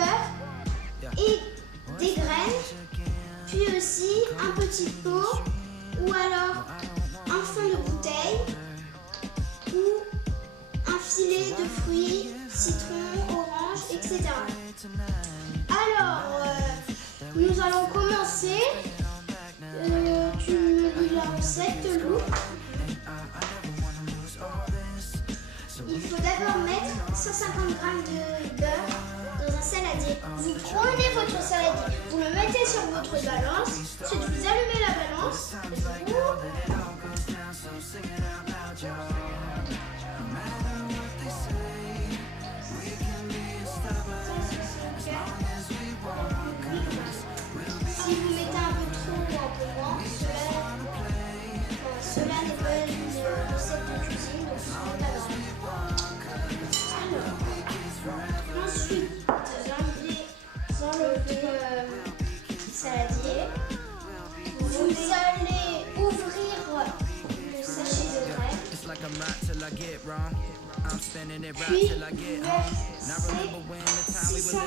beurre et des graines, puis aussi un petit pot ou alors un fond de bouteille ou un filet de fruits, citron, orange, etc. Alors, nous allons commencer. Tu me lis la recette, Lou. Il faut d'abord mettre 150 g de beurre dans un saladier. Vous prenez votre saladier, vous le mettez sur votre balance, ensuite vous allumez la balance. Si vous mettez un peu trop ou un peu moins, cela n'est pas une recette de cuisine, donc ce n'est pas grave. Alors, ensuite, vous enlevez le saladier. Vous allez ouvrir le sachet de graines. Puis, vous versez 600 g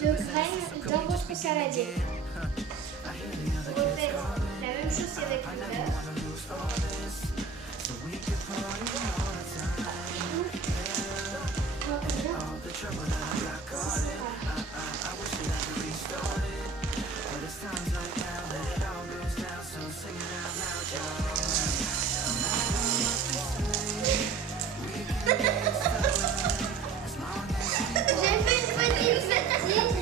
de graines dans votre saladier. Vous refaites la même chose qu'avec le beurre. J'ai fait une petite fatigue.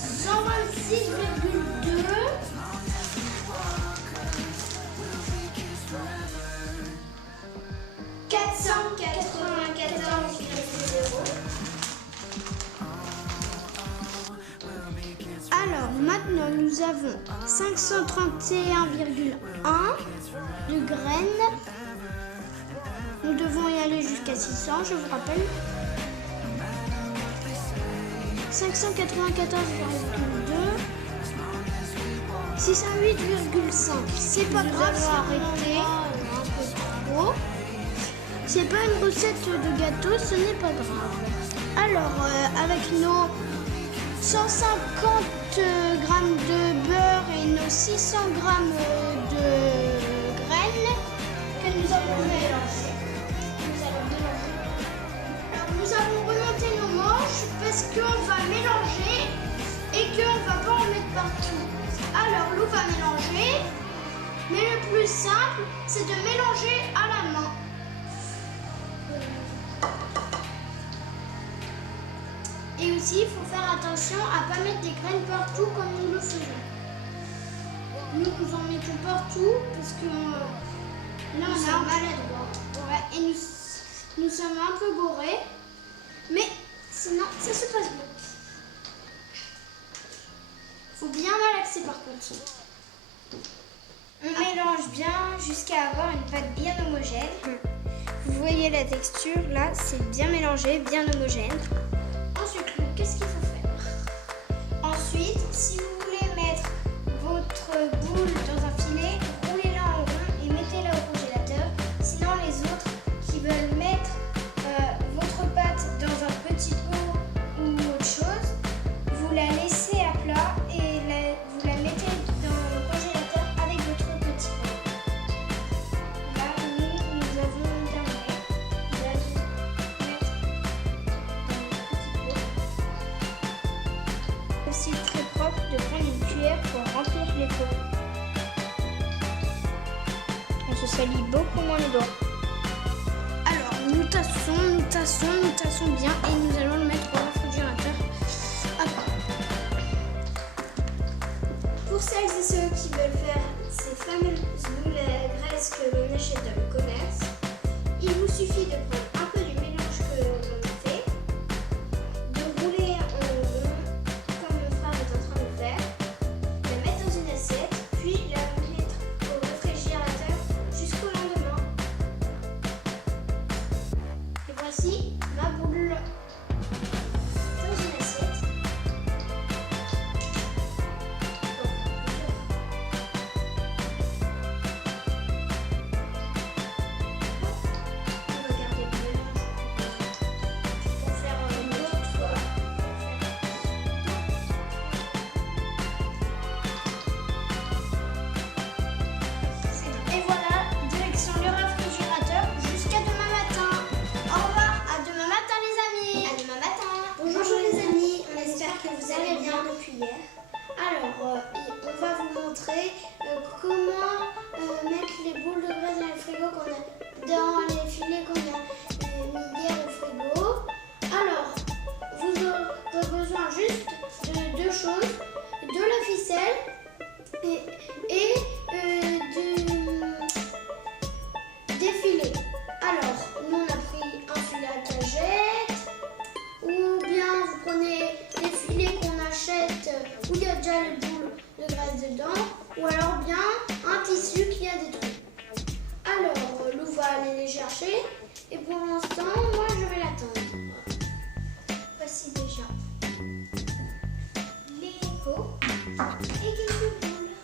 126,2. 494,0. Alors maintenant nous avons 531,1 de graines. Nous devons y aller jusqu'à 600, je vous rappelle. 594,2. 608,5. C'est pas grave, arrêter un peu trop. C'est pas une recette de gâteau, ce n'est pas grave. Alors, avec nos 150 g de beurre et nos 600 g de graines que nous allons mélanger. Alors, nous allons remonter nos manches parce qu'on va mélanger et qu'on ne va pas en mettre partout. Alors, Lou va mélanger, mais le plus simple, c'est de mélanger à la main. Et aussi, il faut faire attention à ne pas mettre des graines partout comme nous le faisons. Nous en mettons partout parce que là, on est maladroit. Ouais, et nous sommes un peu bourrés, mais sinon, ça se passe bien. Faut bien malaxer par contre. On mélange bien jusqu'à avoir une pâte bien homogène. Vous voyez la texture, là, c'est bien mélangé, bien homogène. Ensuite, qu'est-ce qu'il faut faire? Ensuite, si vous voulez mettre votre boule dans un filet, roulez-la en rond et mettez-la au congélateur. Sinon, les autres qui veulent mettre votre pâte dans un petit pot ou autre chose, vous la laissez à plat et vous la mettez dans le congélateur avec votre petit pot. Là, nous avons terminé. Vous allez mettre aussi très propre de prendre une cuillère pour remplir les pots. On se salit beaucoup moins les doigts. Alors nous tassons bien et nous allons le mettre au réfrigérateur après. Pour celles et ceux qui veulent faire ces fameuses boules à graisse que l'on achète dans le commerce, il vous suffit de prendre un peu du mélange que l'on a fait, de rouler en rond comme mon frère est en train de faire, la mettre dans une assiette, puis la mettre au réfrigérateur jusqu'au lendemain. Et voici ma boule dans une assiette. On va garder déjà les boules de graisse dedans, ou alors bien un tissu qui a des trous. Alors, Lou va aller les chercher, et pour l'instant, moi je vais l'attendre. Voici déjà les pots et quelques boules.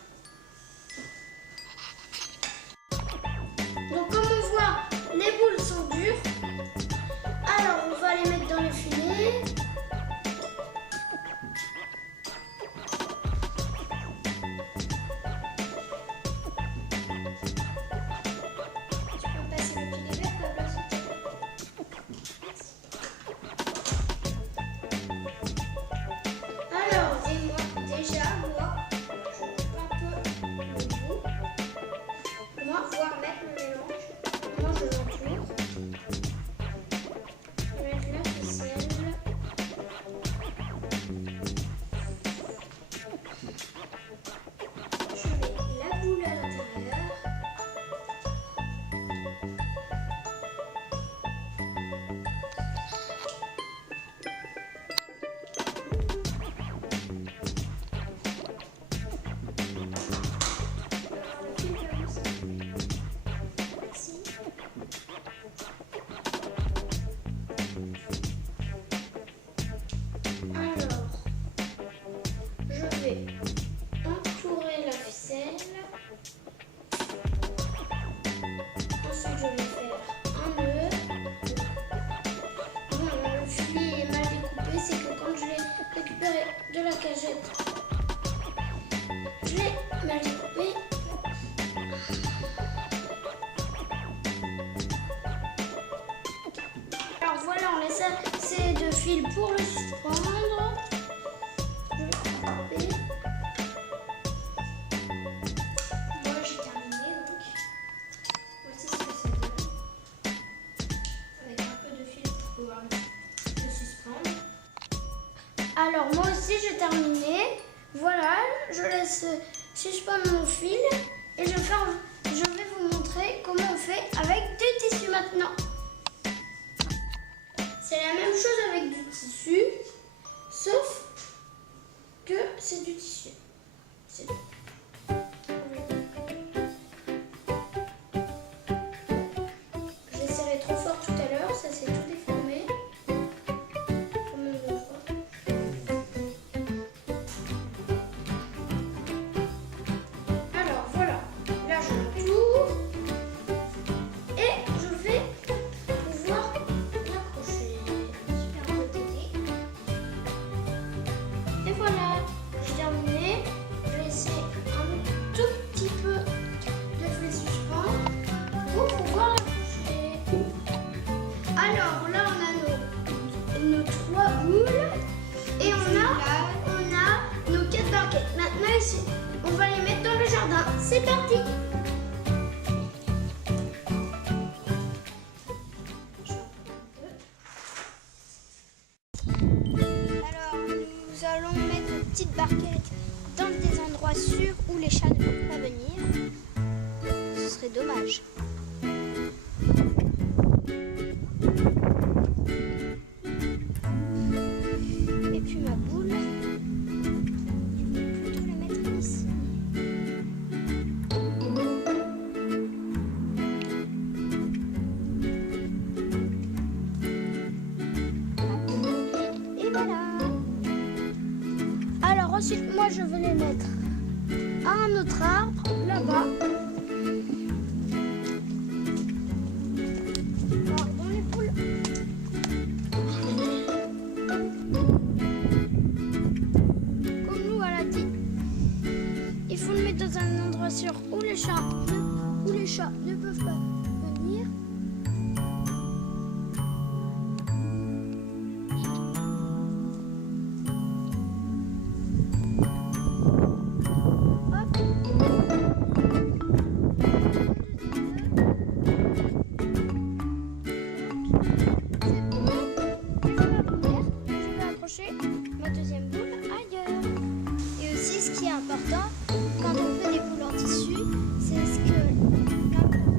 Donc comme on voit, les boules sont dures. Alors on va les mettre dans le filet. Tu peux passer le filet vert, Pablo, s'il te plaît. Alors, et moi, déjà, je coupe un peu le bout. Moi, voir mettre le mélange. Moi, je l'entoure. Je vais mettre la ficelle. Je mets la boule à l'intérieur. Merci. Alors, je vais entourer la ficelle. Ensuite, je vais faire un nœud. Bon, le filet est mal découpé, c'est que quand je l'ai récupéré de la cagette, je l'ai mal découpé. Alors voilà, on laisse ces deux fils pour le suspendre. Je vais couper. Moi j'ai terminé donc. Voici ce que ça donne. Avec un peu de fil pour pouvoir le suspendre. Alors moi aussi j'ai terminé. Voilà, je laisse suspendre mon fil et je vais vous montrer comment on fait avec du tissu maintenant. C'est la même chose avec du tissu, sauf que c'est du tissu. C'est tout. J'ai serré trop fort tout à l'heure, ça s'est tout déformé. Comme on le voit. Alors voilà, là je l'entoure et je vais pouvoir l'accrocher. Super beau tété. Et voilà, j'ai terminé. Je vais laisser un tout petit peu de fil suspendre pour pouvoir l'accrocher. Alors là, on a nos 3 boules et on a nos 4 barquettes. Maintenant, ici, on va les mettre dans le jardin. C'est parti! Alors, nous allons mettre nos petites barquettes dans des endroits sûrs où les chats ne peuvent pas venir. Ce serait dommage. Et puis ma boule, je vais plutôt la mettre ici. Et voilà. Alors ensuite, moi je vais les mettre à un autre arbre, là-bas. Pardon les poules. Comme nous elle a dit, il faut le mettre dans un endroit sûr où les chats ne peuvent pas venir. Ma deuxième boule ailleurs. Et aussi ce qui est important quand on fait des boules en tissu, c'est ce que l'important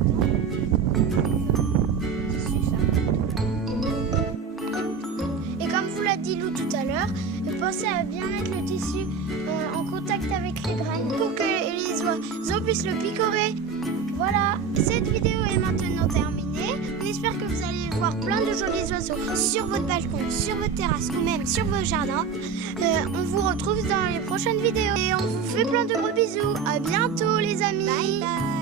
rendu en contact avec les graines pour que les oiseaux puissent le picorer. Voilà, cette vidéo est maintenant terminée. On espère que vous allez voir plein de jolis oiseaux sur votre balcon, sur votre terrasse ou même sur vos jardins. On vous retrouve dans les prochaines vidéos et on vous fait plein de gros bisous. À bientôt les amis. Bye bye.